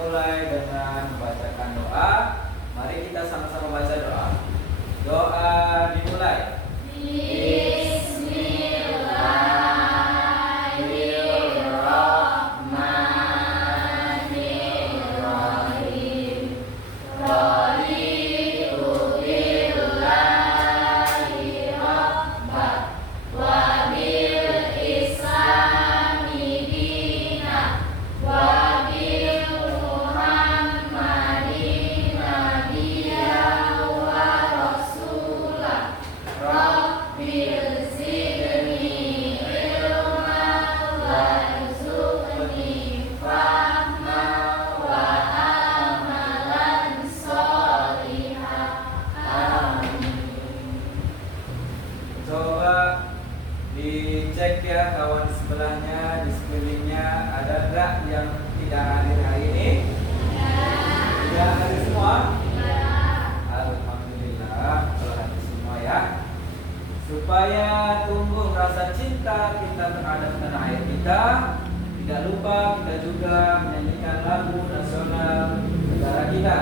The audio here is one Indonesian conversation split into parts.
mulai dengan membacakan doa. Mari kita sama-sama baca doa. Doa dimulai. Dicek ya kawan di sebelahnya, di sekelilingnya, ada enggak yang tidak hadir hari ini? Tidak hadir semua? Alhamdulillah kalau hadir semua ya. Supaya tumbuh rasa cinta kita terhadap tanah air kita, tidak lupa kita juga menyanyikan lagu nasional negara kita.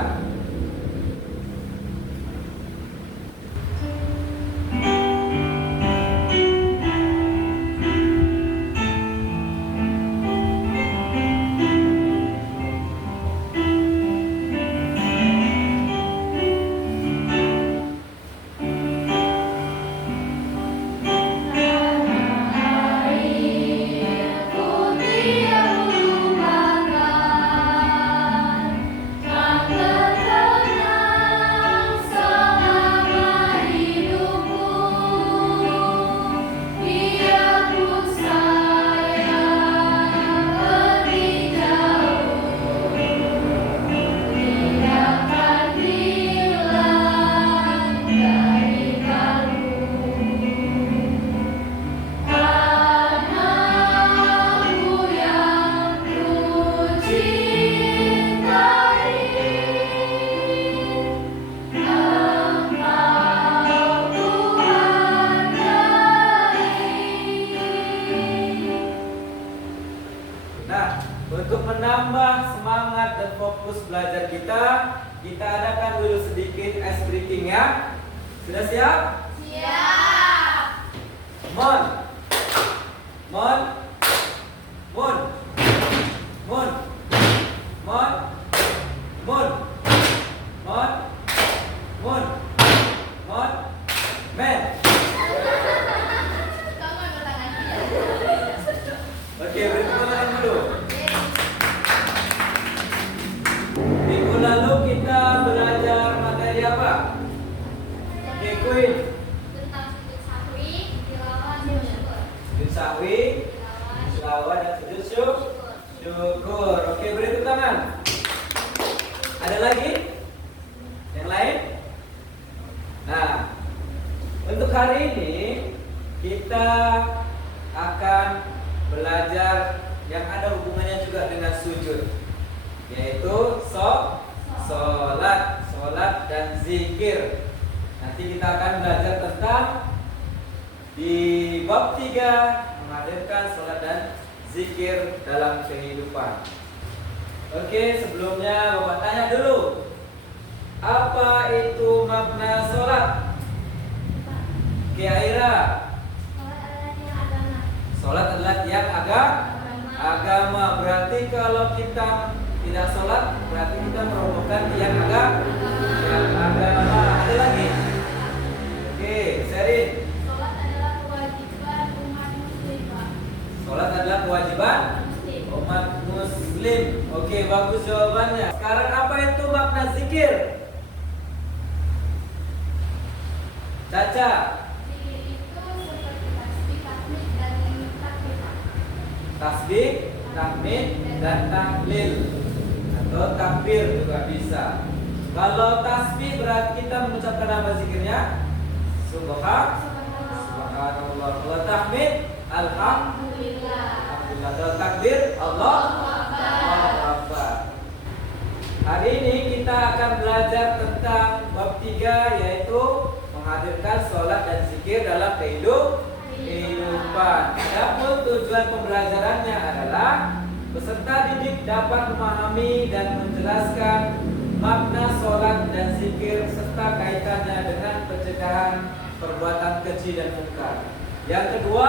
Untuk menambah semangat dan fokus belajar kita adakan dulu sedikit ice breaking ya. Sudah siap? Siap. Mon. Mon. Mon. Mon. Mon. Mon. Mon. Mon. Mon. Men. Oke, beri tepuk tangan dulu. Minggu lalu kita belajar materi apa? Oke, kuis. Tentang sujud sahwi, tilawah, dan syukur. Sujud sahwi, tilawah dan sujud syukur. Oke, beri tepuk tangan. Ada lagi? Yang lain? Nah, untuk hari ini kita akan belajar yang ada hubungannya juga dengan sujud, yaitu sholat dan zikir. Nanti kita akan belajar tentang di bab 3 menghadirkan sholat dan zikir dalam kehidupan. Oke, sebelumnya Bapak tanya dulu, apa itu makna sholat? Kira-kira sholat adalah tiang agama. Berarti kalau kita tidak sholat, berarti kita merobohkan tiang agama. Ada lagi? Oke, Sherin. Sholat adalah kewajiban umat muslim, Pak. Sholat adalah kewajiban umat muslim. Oke, bagus jawabannya. Sekarang apa itu makna zikir? Caca. Tasbih, tahmid, dan tahlil atau takbir juga bisa. Kalau tasbih berarti kita mengucapkan nama zikirnya Subhanallah. Kalau tahmid, Alhamdulillah. Kalau takbir, Allahu Akbar. Hari ini kita akan belajar tentang bab 3, yaitu menghadirkan sholat dan zikir dalam kehidupan. Adapun tujuan pembelajarannya adalah Peserta didik dapat memahami dan menjelaskan makna sholat dan zikir serta kaitannya dengan pencegahan perbuatan keji dan munkar. Yang kedua,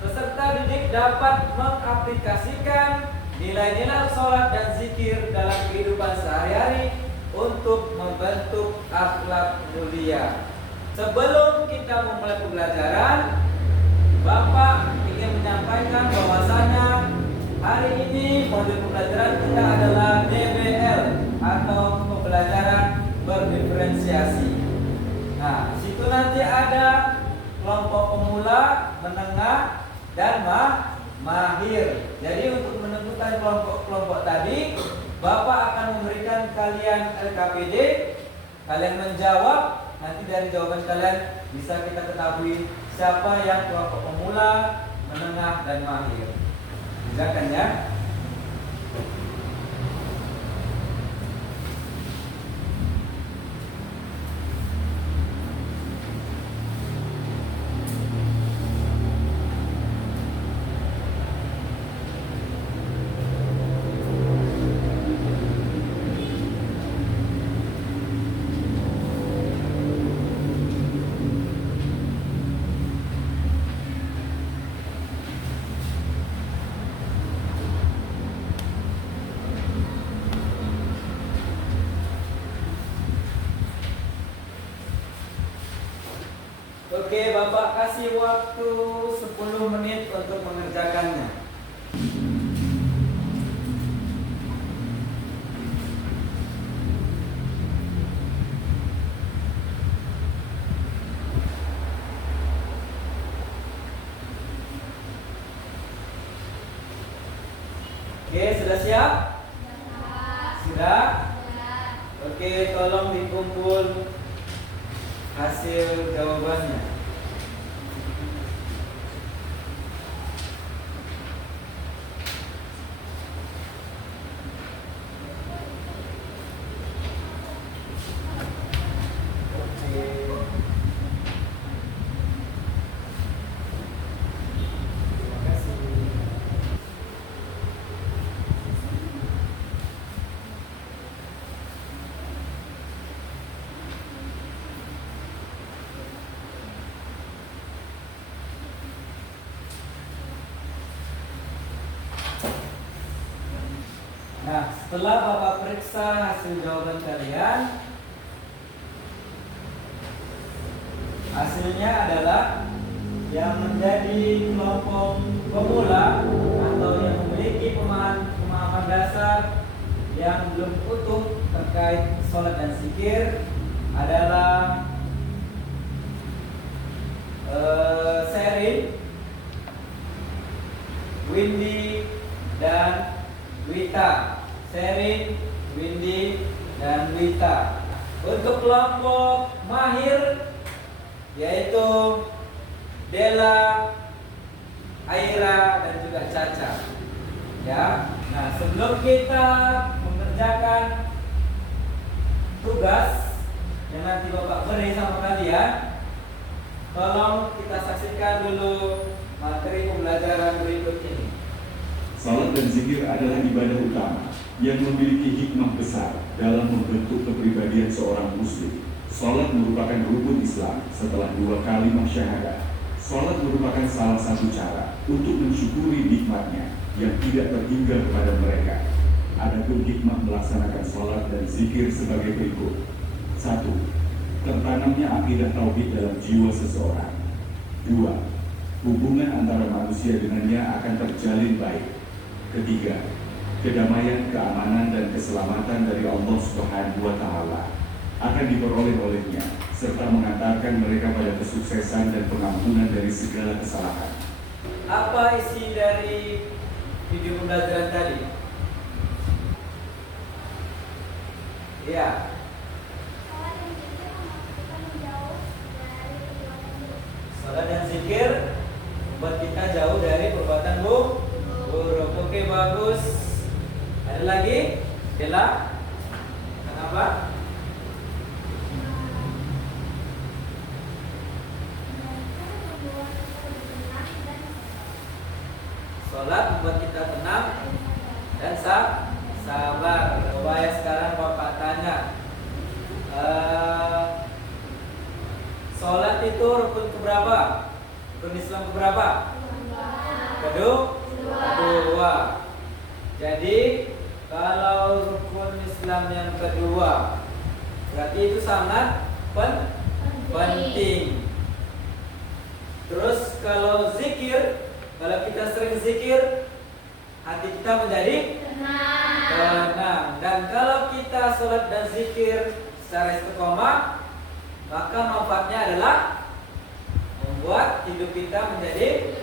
peserta didik dapat mengaplikasikan nilai-nilai sholat dan zikir dalam kehidupan sehari-hari untuk membentuk akhlak mulia. Sebelum kita memulai pembelajaran, Bapak ingin menyampaikan bahwasanya hari ini modul pembelajaran kita adalah DBL atau pembelajaran berdiferensiasi. Nah, di situ nanti ada kelompok pemula, menengah, dan mahir. Jadi untuk menentukan kelompok-kelompok tadi, Bapak akan memberikan kalian LKPD, kalian menjawab, nanti dari jawaban kalian bisa kita ketahui siapa yang kelompok pemula, menengah, dan mahir. Silakan ya. Oke, Bapak kasih waktu 10 menit untuk mengerjakannya. Oke, sudah siap? Sudah? Oke, tolong dikumpul hasil jawabannya. Nah, setelah Bapak periksa hasil jawaban kalian, hasilnya adalah yang menjadi kelompok pemula atau yang memiliki pemahaman dasar yang belum utuh terkait sholat dan zikir adalah Sherin, Windy, dan Wita. Sherin, Windy, dan Wita. Untuk kelompok mahir yaitu Dela, Aira, dan juga Caca. Ya. Nah, sebelum kita mengerjakan tugas yang nanti Bapak beri sama kalian, tolong kita saksikan dulu materi pembelajaran berikut ini. Salat dan zikir adalah ibadah utama yang memiliki hikmah besar dalam membentuk kepribadian seorang muslim. Salat merupakan rukun Islam setelah 2 kalimat syahadat. Salat merupakan salah satu cara untuk mensyukuri nikmatnya yang tidak terhingga kepada mereka. Adapun hikmah melaksanakan salat dan zikir sebagai berikut. 1. Tertanamnya akidah tauhid dalam jiwa seseorang. 2. Hubungan antara manusia dengannya akan terjalin baik. 3. Kedamaian, keamanan, dan keselamatan dari Allah Subhanahu wa Ta'ala akan diperoleh olehnya, serta mengantarkan mereka pada kesuksesan dan pengampunan dari segala kesalahan. Apa isi dari video pembelajaran tadi? Ya. Salat dan zikir membuat kita jauh dari perbuatan buruk. Oke, bagus. Ada lagi? Dela? Kenapa? Salat membuat kita tenang dan sabar. Coba ya sekarang Bapak tanya, sholat itu rukun keberapa? Rukun Islam keberapa? Kedua. Jadi kalau rukun Islam yang kedua, berarti itu sangat penting. Terus kalau zikir, kalau kita sering zikir, hati kita menjadi tenang. Dan kalau kita sholat dan zikir secara istiqomah, maka manfaatnya adalah membuat hidup kita menjadi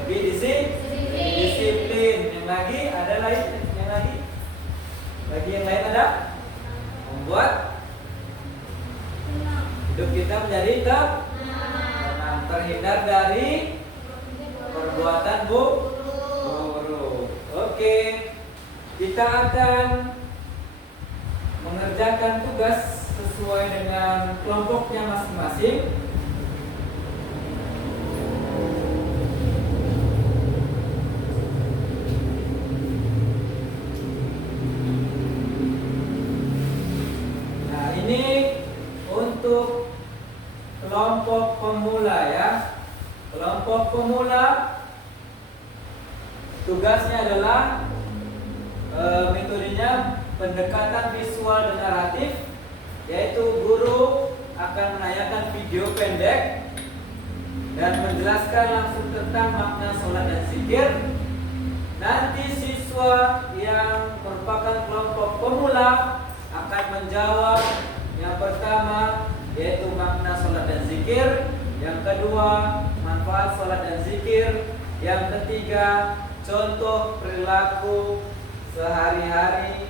lebih disiplin. Yang lagi ada lain, yang lain ada membuat hidup kita menjadi tenang, terhindar dari perbuatan buruk. Oke, kita akan mengerjakan tugas sesuai dengan kelompoknya masing-masing. Nah, ini untuk kelompok pemula ya. Kelompok pemula tugasnya adalah metodenya pendekatan visual dan naratif, yaitu guru akan menayangkan video pendek dan menjelaskan langsung tentang makna sholat dan zikir. Nanti siswa yang merupakan kelompok pemula akan menjawab yang pertama, yaitu makna sholat dan zikir, yang kedua manfaat sholat dan zikir, yang ketiga contoh perilaku sehari-hari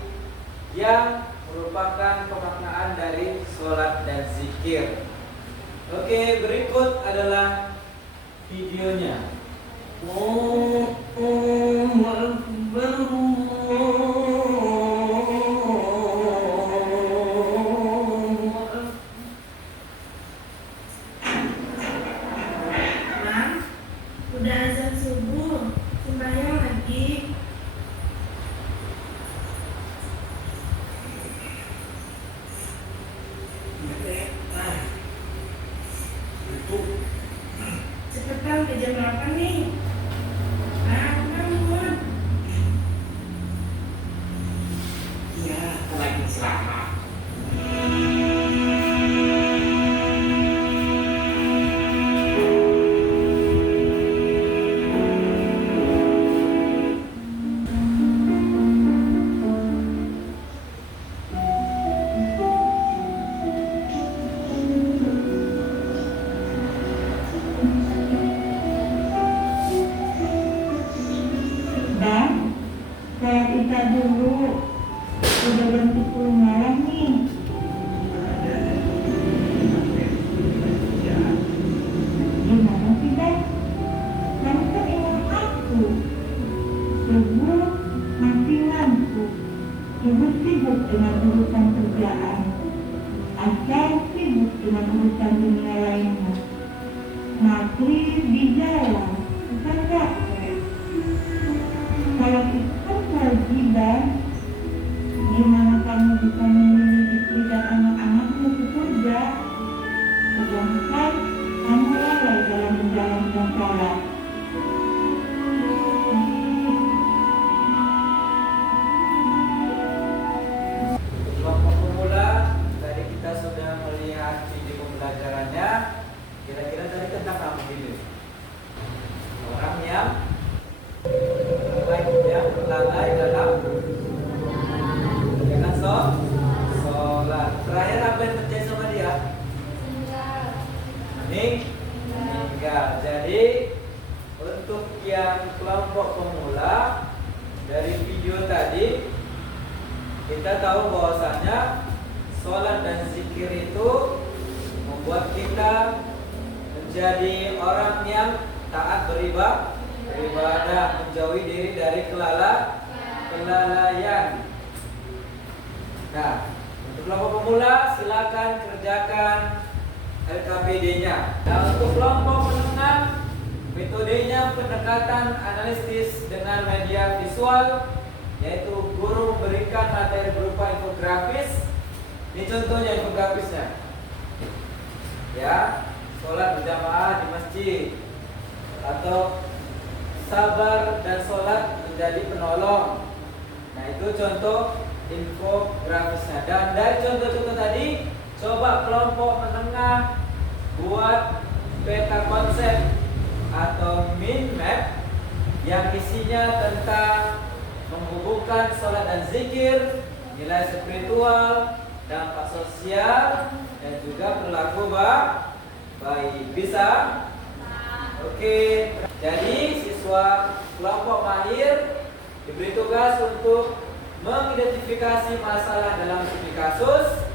yang merupakan pemaknaan dari sholat dan zikir. Oke, berikut adalah videonya. Udah azan subuh, sembahyang lagi. Cepetan ke jam 8 nih. Bangun. Ya, lagi selamat. Dan saya kita dulu udah jam 10 malam nih. Gimana sih Dan? Kamu kan emang aku. Subuh masih ngantuk. Ibu sibuk dengan urusan kerjaan. Asal sibuk dengan urusan dunia lainnya. Maghrib di jalan, bukan capek. Kalau itu kan kewajiban, gimana kamu bisa memilih istri dan anak-anakmu ke surga? Sedangkan kamu lalai dalam menjalankan sholat. Kelompok pemula, tadi kita sudah melihat video pembelajarannya. Kira-kira tadi tentang apa video? Orang yang lalai dalam mengerjakan sholat. Terakhir apa yang terjadi sama dia? Meninggal. Jadi untuk yang kelompok pemula, dari video tadi kita tahu bahwasanya sholat dan zikir itu membuat kita menjadi orang yang taat beribadah, menjauhi diri dari kelalaian. Nah, untuk kelompok pemula silakan kerjakan LKPD-nya. Nah, untuk kelompok menengah, metodenya pendekatan analisis dengan media visual, yaitu guru memberikan materi berupa infografis. Ini contohnya infografisnya. Ya, sholat berjamaah di masjid, atau sabar dan sholat menjadi penolong. Nah, itu contoh infografisnya. Dan dari contoh-contoh tadi, coba kelompok menengah buat peta konsep atau mind map yang isinya tentang menghubungkan sholat dan zikir, nilai spiritual, dampak sosial, dan juga perilaku baik. Bisa? Oke. Jadi siswa kelompok mahir diberi tugas untuk mengidentifikasi masalah dalam studi kasus,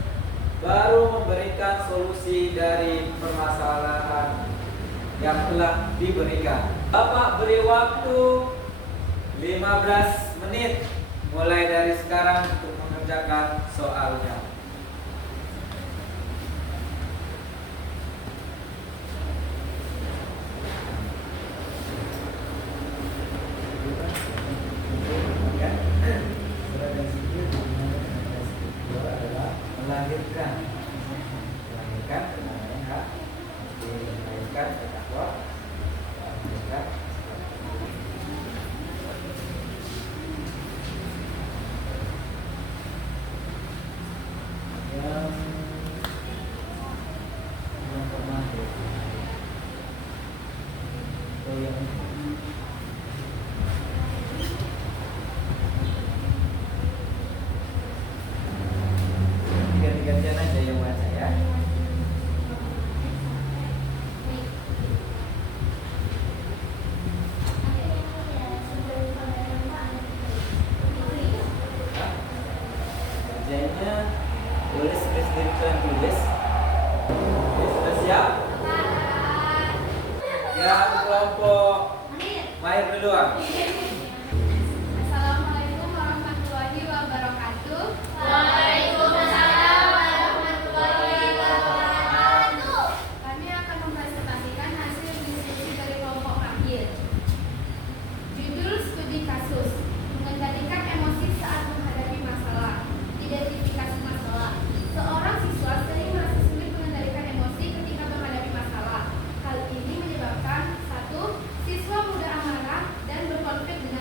baru memberikan solusi dari permasalahan yang telah diberikan. Bapak beri waktu 15 menit mulai dari sekarang untuk mengerjakan soalnya. Gantian aja yang baca ya. Kerjanya tulis deskripsi tulis. Sudah siap? Yang kelompok mahir duluan. Assalamualaikum warahmatullahi wabarakatuh. Kami akan mempresentasikan hasil diskusi dari kelompok mahir. Judul studi kasus: mengendalikan emosi saat menghadapi masalah. Identifikasi masalah. Seorang siswa sering merasa sulit mengendalikan emosi ketika menghadapi masalah. Hal ini menyebabkan 1. Siswa mudah amarah dan berkonflik dengan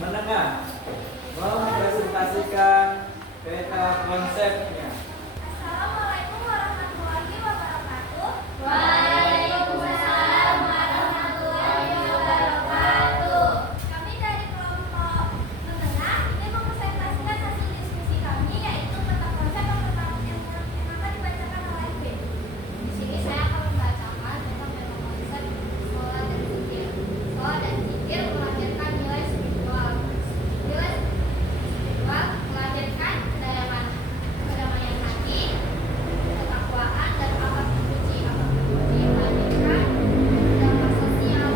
menengah mempresentasikan peta konsepnya. Assalamualaikum warahmatullahi wabarakatuh. Waalaikumsalam warahmatullahi wabarakatuh. Kami dari kelompok menengah ingin mempresentasikan hasil diskusi kami, yaitu peta konsep yang akan dibacakan oleh B. Di sini saya akan membacakan peta konsep sholat dan zikir. Sholat dan zikir melahirkan nilai spiritual. Nilai spiritual melahirkan kedamaian hati, ketakwaan, dan akhlak terpuji. Akhlak terpuji melahirkan dampak sosial,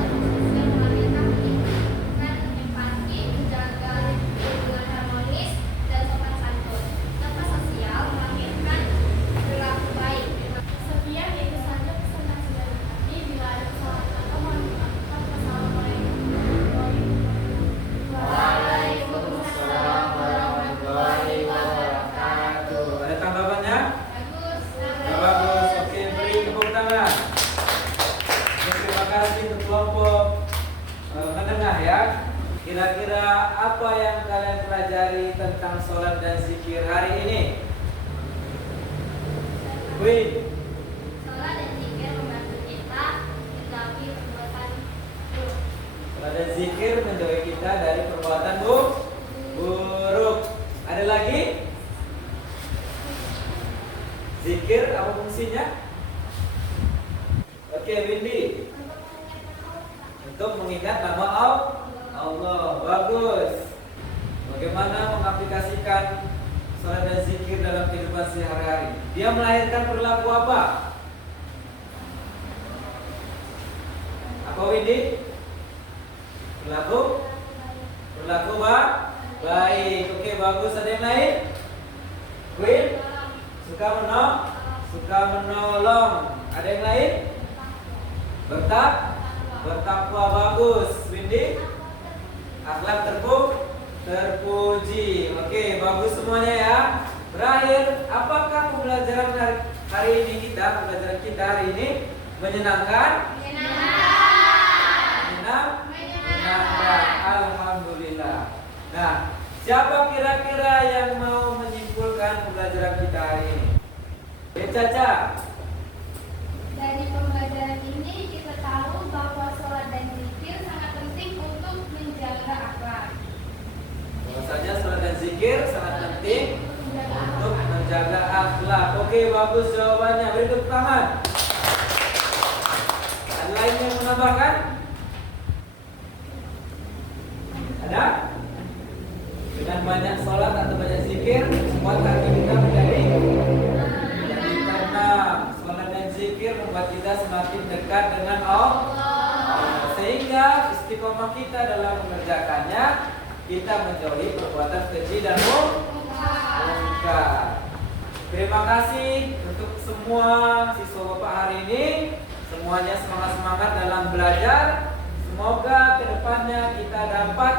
dan melahirkan pendidikan empati, menjaga hubungan harmonis, dan sopan santun. Dampak sosial melahirkan perilaku baik. Sekian itu saja presentasi dari kami. Bila ada kesalahan kata, mohon dimaafkan. Wassalamualaikum Waalaikumsalam warahmatullahi wabarakatuh. Ada tanggapannya? Bagus. Ya, bagus. Oke, beri tepuk tangan. Ya, terima kasih untuk kelompok menengah ya. Kira-kira apa yang kalian pelajari tentang sholat dan zikir hari ini? Wih, Sholat dan zikir membantu kita menjauhi perbuatan buruk. sholat dan zikir menjauhi kita dari perbuatan buruk. Ada lagi? Zikir apa fungsinya? Oke, Windy. Untuk mengingat nama Allah. Bagus. Bagaimana mengaplikasikan sholat dan zikir dalam kehidupan sehari-hari? Dia melahirkan perilaku apa? Apa, Windy? Perilaku baik. Oke, bagus. Ada yang lain? Queen? Suka menolong. Ada yang lain? Bertakwa. Bagus. Windy? Akhlak terpuji. Oke, bagus semuanya ya. Berakhir, apakah pembelajaran hari ini pembelajaran kita hari ini menyenangkan? Menyenangkan. Alhamdulillah. Nah, siapa kira-kira yang mau menyimpulkan pembelajaran kita hari ini? Ya, Caca. Dari pembelajaran ini kita tahu bahwa sholat dan zikir sangat penting untuk menjaga akhlak. Bahwasanya sholat dan zikir sangat penting untuk menjaga akhlak. Oke, bagus jawabannya. Beri tepuk tangan. Ada lain yang menambahkan? Ada? Dengan banyak sholat atau banyak zikir, semua kaki kita menjadi tenang. Sholat dan zikir membuat kita semakin dekat dengan Allah. Sehingga istiqomah kita dalam mengerjakannya, kita menjauhi perbuatan keji dan munkar. Terima kasih untuk semua siswa Bapak hari ini. Semuanya semangat-semangat dalam belajar. Semoga kedepannya kita dapat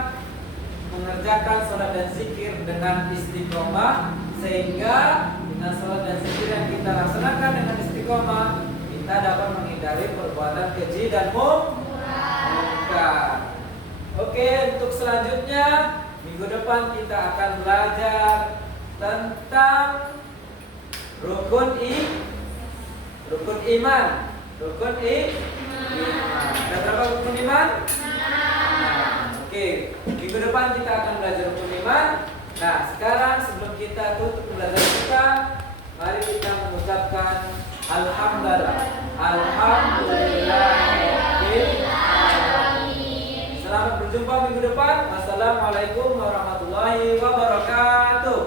mengerjakan sholat dan zikir dengan istiqomah, sehingga dengan sholat dan zikir yang kita laksanakan dengan istiqomah, kita dapat menghindari perbuatan keji dan munkar. Oke, untuk selanjutnya minggu depan kita akan belajar tentang rukun iman. Ada berapa rukun iman? Oke, minggu depan kita akan belajar rukun iman. Nah, sekarang sebelum kita tutup pembelajaran kita, mari kita mengucapkan Alhamdulillah. Selamat berjumpa minggu depan. Wassalamualaikum warahmatullahi wabarakatuh.